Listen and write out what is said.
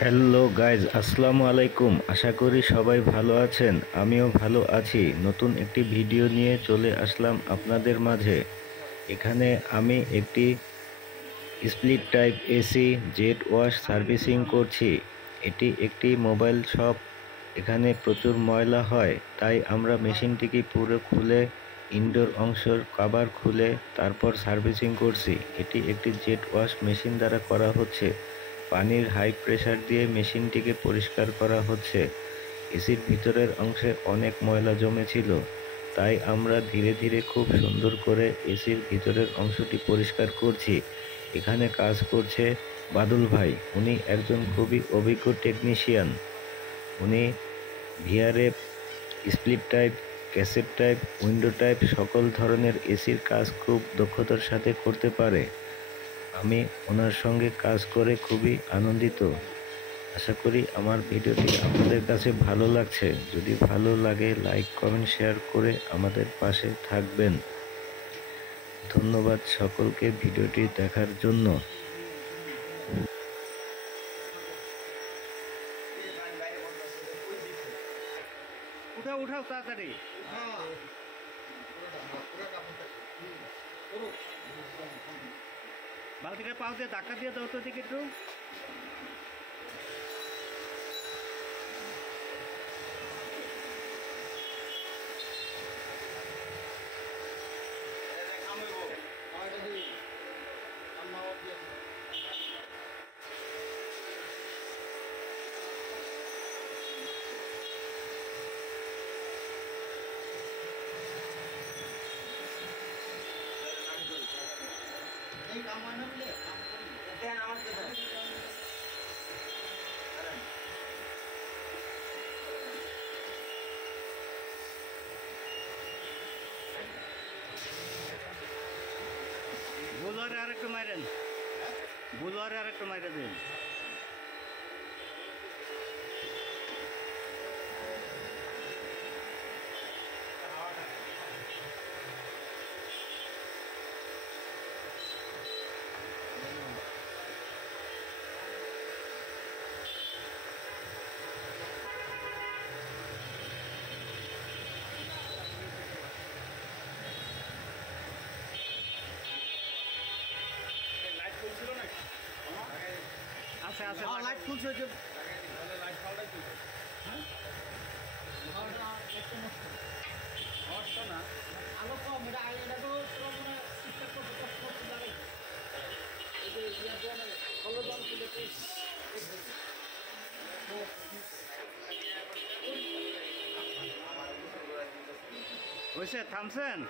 Hello guys, আসসালামু আলাইকুম। আশা করি সবাই ভালো আছেন। আমিও ভালো আছি। নতুন একটি ভিডিও নিয়ে চলে আসলাম আপনাদের মাঝে। এখানে আমি একটি split type AC jet wash servicing করছি। এটি একটি মোবাইল শপ। এখানে প্রচুর ময়লা হয়, তাই আমরা মেশিনটিকে পুরো খুলে ইনডোর অংশের কভার খুলে তারপর সার্ভিসিং করছি। এটি একটি জেট ওয়াশ মেশিন দ্বারা করা হচ্ছে। পানির হাই প্রেসার দিয়ে মেশিনটিকে পরিষ্কার করা হচ্ছে। এসির ভিতরের অংশে অনেক ময়লা জমেছিল, তাই আমরা ধীরে ধীরে খুব সুন্দর করে এসির ভিতরের অংশটি পরিষ্কার করছি। এখানে কাজ করছে বাদল ভাই। উনি একজন খুবই অভিজ্ঞ টেকনিশিয়ান। উনি VRF, split type, cassette type, window type সকল ধরনের এসির কাজ খুব দক্ষতার সাথে করতে পারে। আমি ওনার সঙ্গে কাজ করে খুবই আনন্দিত। আশা করি আমার ভিডিওটি আপনাদের কাছে ভালো লাগছে। যদি ভালো লাগে লাইক, কমেন্ট, শেয়ার করে আমাদের পাশে থাকবেন। ধন্যবাদ সকলকে ভিডিওটি দেখার জন্য। উঠাও উঠাও তাড়াতাড়ি। বালতিটা পাও দিয়ে ধাক্কা দিয়ে দাও তো দিকে একটু। বুলোয়ারে আর একটু মাইরেন, বুলোয়ারে আর একটু মাইরে দিন। আছে আছে, লাইট খুলছে যে আলো কম, এটা এটা তো মানে ঠিকঠাক করতে কষ্ট করতে লাগে। এই যে ইয়া দেওয়া লাগে ভালো দাম খুলে হয়েছে, থামছেন।